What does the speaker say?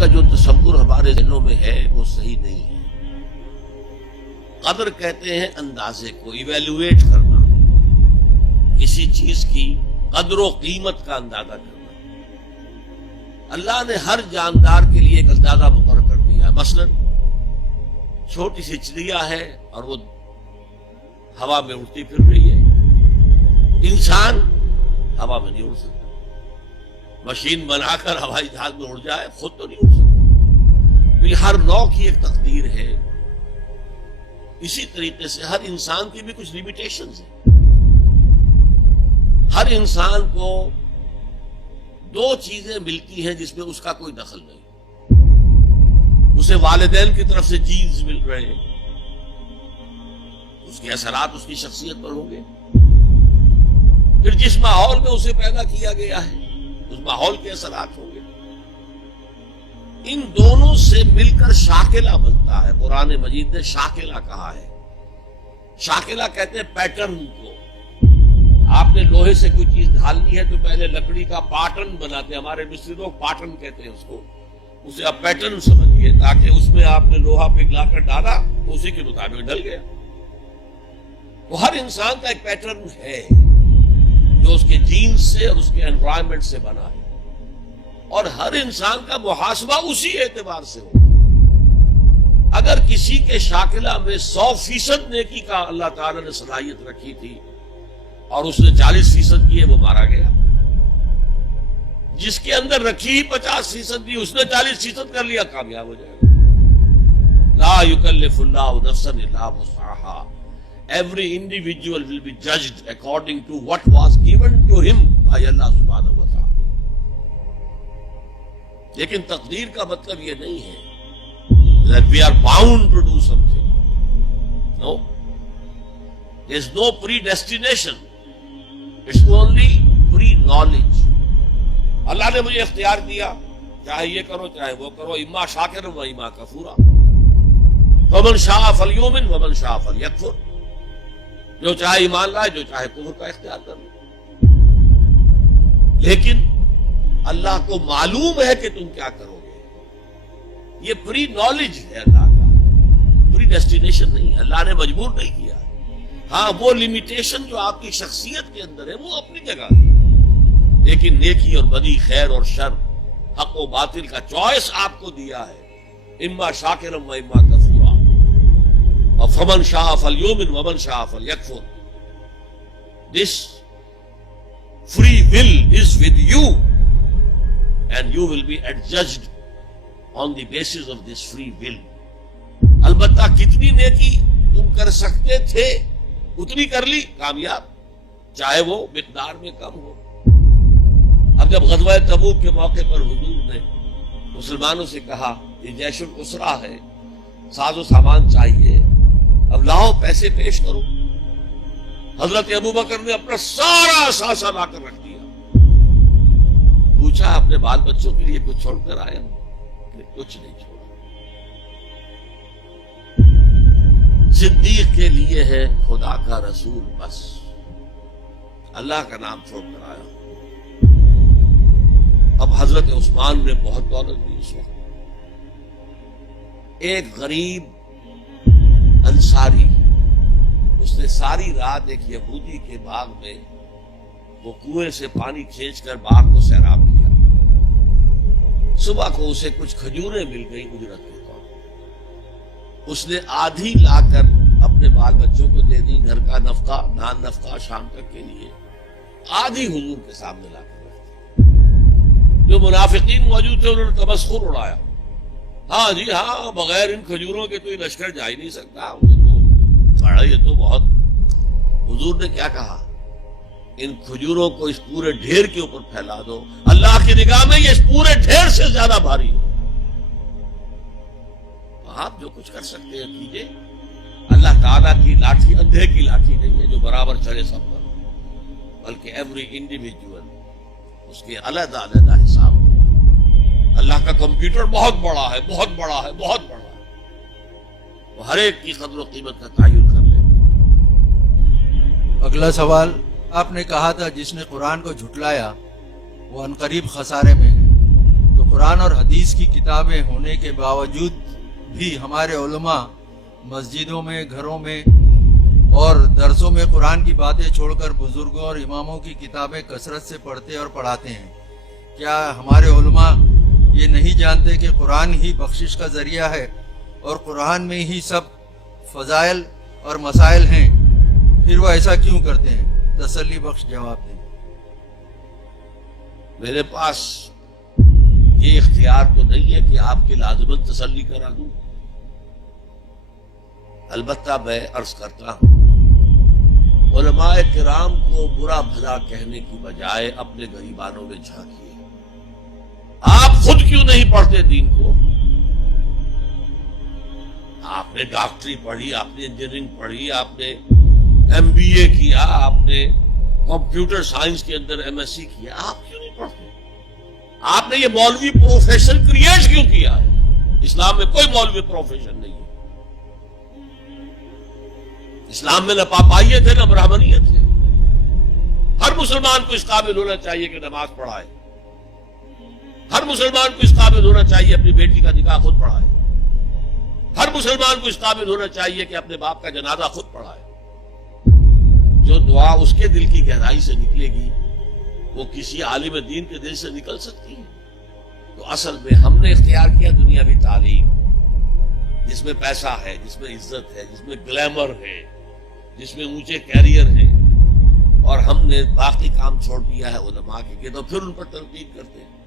کا جو تصور ہمارے ذہنوں میں ہے وہ صحیح نہیں ہے۔ قدر کہتے ہیں اندازے کو، ایویلویٹ کرنا، کسی چیز کی قدر و قیمت کا اندازہ کرنا۔ اللہ نے ہر جاندار کے لیے ایک اندازہ مقرر کر دیا ہے۔ مثلا چھوٹی سی چڑیا ہے اور وہ ہوا میں اڑتی پھر رہی ہے، انسان ہوا میں نہیں اڑ سکتا۔ مشین بنا کر ہوائی جہاز میں اڑ جائے، خود تو نہیں اڑ سکتا۔ یہ ہر نوع کی ایک تقدیر ہے۔ اسی طریقے سے ہر انسان کی بھی کچھ لیمیٹیشنز ہیں۔ ہر انسان کو دو چیزیں ملتی ہیں جس میں اس کا کوئی دخل نہیں۔ اسے والدین کی طرف سے جینز مل رہے ہیں، اس کے اثرات اس کی شخصیت پر ہوں گے۔ پھر جس ماحول میں اسے پیدا کیا گیا ہے اس ماحول کے اثرات ہوں گے۔ ان دونوں سے مل کر شاکلہ بنتا ہے۔ قرآن مجید نے شاکلہ کہا ہے۔ شاکلہ کہتے ہیں پیٹرن کو۔ آپ نے لوہے سے کوئی چیز ڈھالنی ہے تو پہلے لکڑی کا پاٹرن بناتے ہیں، ہمارے مصری لوگ پاٹرن کہتے ہیں اس کو۔ اسے آپ پیٹرن سمجھیے تاکہ اس میں آپ نے لوہا پگھلا کر ڈالا تو اسی کے مطابق ڈل گیا۔ تو ہر انسان کا ایک پیٹرن ہے جو اس کے جینز سے اور اس کے انوائرمنٹ سے بنا ہے، اور ہر انسان کا محاسبہ اسی اعتبار سے ہوگا۔ اگر کسی کے شاکلہ میں 100% نیکی کا اللہ تعالیٰ نے صلاحیت رکھی تھی اور اس نے 40% کی ہے، وہ مارا گیا۔ جس کے اندر رکھی 50% تھی، اس نے 40% کر لیا، کامیاب ہو جائے گا۔ لا یکلف اللہ نفسا الا وسعها۔ Every individual will be judged according to what was given to him by Allah subhanahu wa ta'ala۔ لیکن تقدیر کا مطلب یہ نہیں ہے that we are bound to do something. No. There is no predestination. It's only pre-knowledge. اللہ نے مجھے اختیار دیا، چاہے یہ کرو چاہے وہ کرو، اما شاکرا و اما کفورا، فمن شاء فلیؤمن ومن شاء فلیکفر۔ جو چاہے ایمان لائے، جو چاہے کفر کا اختیار کر لے۔ لیکن اللہ کو معلوم ہے کہ تم کیا کرو گے۔ یہ پری نالج ہے اللہ کا، پری ڈیسٹینیشن نہیں۔ اللہ نے مجبور نہیں کیا۔ ہاں، وہ لمیٹیشن جو آپ کی شخصیت کے اندر ہے وہ اپنی جگہ ہے، لیکن نیکی اور بدی، خیر اور شر، حق و باطل کا چوائس آپ کو دیا ہے۔ اما شاکرا و اما کفورا، اور فمن شاء فلیؤمن ومن شاء فلیکفر۔ This free will is with you and you will be adjudged on the basis of this free will۔ البتہ کتنی نیکی تم کر سکتے تھے اتنی کر لی، کامیاب، چاہے وہ مقدار میں کم ہو۔ اب جب غزوہ تبوک کے موقع پر حضور نے مسلمانوں سے کہا یہ جیش الاسرہ ہے، ساز و سامان چاہیے، اب لاؤ پیسے پیش کرو، حضرت ابوبکر نے اپنا سارا اثاثہ لا کر رکھ دیا۔ پوچھا اپنے بال بچوں کے لیے کچھ چھوڑ کر آیا؟ کچھ نہیں چھوڑا۔ صدیق کے لیے ہے خدا کا رسول، بس اللہ کا نام چھوڑ کر آیا۔ اب حضرت عثمان نے بہت دولت دی اس وقت۔ ایک غریب انصاری، اس نے ساری رات ایک یہودی کے باغ میں وہ کنویں سے پانی کھینچ کر باغ کو سیراب کیا۔ صبح کو اسے کچھ کھجوریں مل گئی اجرت کے طور پر۔ اس نے آدھی لا کر اپنے بال بچوں کو دے دی، گھر کا نفقہ، نان نفقہ شام تک کے لیے، آدھی حضور کے سامنے لا کر رکھ دی۔ جو منافقین موجود تھے انہوں نے تمسخر اڑایا، ہاں جی ہاں، بغیر ان کھجوروں کے تو یہ لشکر جا ہی نہیں سکتا، یہ تو بہت۔ حضور نے کیا کہا؟ ان کھجوروں کو اس پورے ڈھیر کے اوپر پھیلا دو، اللہ کی نگاہ میں یہ اس پورے ڈھیر سے زیادہ بھاری ہے۔ آپ جو کچھ کر سکتے ہیں کیجئے۔ اللہ تعالیٰ کی لاٹھی اندھے کی لاٹھی نہیں ہے جو برابر چلے سب پر، بلکہ ایوری انڈیویجول اس کے علیحدہ علیحدہ حساب ہوگا۔ اللہ کا کمپیوٹر بہت بڑا ہے، بہت بڑا ہے، بہت بڑا ہے، وہ ہر ایک کی قدر و قیمت کا تعین کر لے۔ اگلا سوال، آپ نے کہا تھا جس نے قرآن کو جھٹلایا وہ عنقریب خسارے میں ہے، تو قرآن اور حدیث حدیث کی کتابیں ہونے کے باوجود بھی ہمارے علماء مسجدوں میں، گھروں میں اور درسوں میں قرآن کی باتیں چھوڑ کر بزرگوں اور اماموں کی کتابیں کثرت سے پڑھتے اور پڑھاتے ہیں۔ کیا ہمارے علماء یہ نہیں جانتے کہ قرآن ہی بخشش کا ذریعہ ہے اور قرآن میں ہی سب فضائل اور مسائل ہیں؟ پھر وہ ایسا کیوں کرتے ہیں؟ تسلی بخش جواب دیں۔ میرے پاس یہ اختیار تو نہیں ہے کہ آپ کی لازمن تسلی کرا دوں، البتہ میں عرض کرتا ہوں علماء کرام کو برا بھلا کہنے کی بجائے اپنے گریبانوں میں جھانکیے۔ آپ خود کیوں نہیں پڑھتے دین کو؟ آپ نے ڈاکٹری پڑھی، آپ نے انجینئرنگ پڑھی، آپ نے MBA کیا، آپ نے کمپیوٹر سائنس کے اندر MSc کیا، آپ کیوں نہیں پڑھتے؟ آپ نے یہ مولوی پروفیشن کریٹ کیوں کیا ہے؟ اسلام میں کوئی مولوی پروفیشن نہیں ہے۔ اسلام میں نہ پاپائیت ہے نہ برہمنیت ہے۔ ہر مسلمان کو اس قابل ہونا چاہیے کہ نماز پڑھائے، ہر مسلمان کو اس قابل ہونا چاہیے اپنی بیٹی کا نکاح خود پڑھائے، ہر مسلمان کو اس قابل ہونا چاہیے کہ اپنے باپ کا جنازہ خود پڑھائے۔ جو دعا اس کے دل کی گہرائی سے نکلے گی وہ کسی عالم دین کے دل سے نکل سکتی ہے۔ تو اصل میں ہم نے اختیار کیا دنیاوی تعلیم، جس میں پیسہ ہے، جس میں عزت ہے، جس میں گلیمر ہے، جس میں اونچے کیریئر ہیں، اور ہم نے باقی کام چھوڑ دیا ہے علماء کے، تو پھر ان پر تنقید کرتے ہیں۔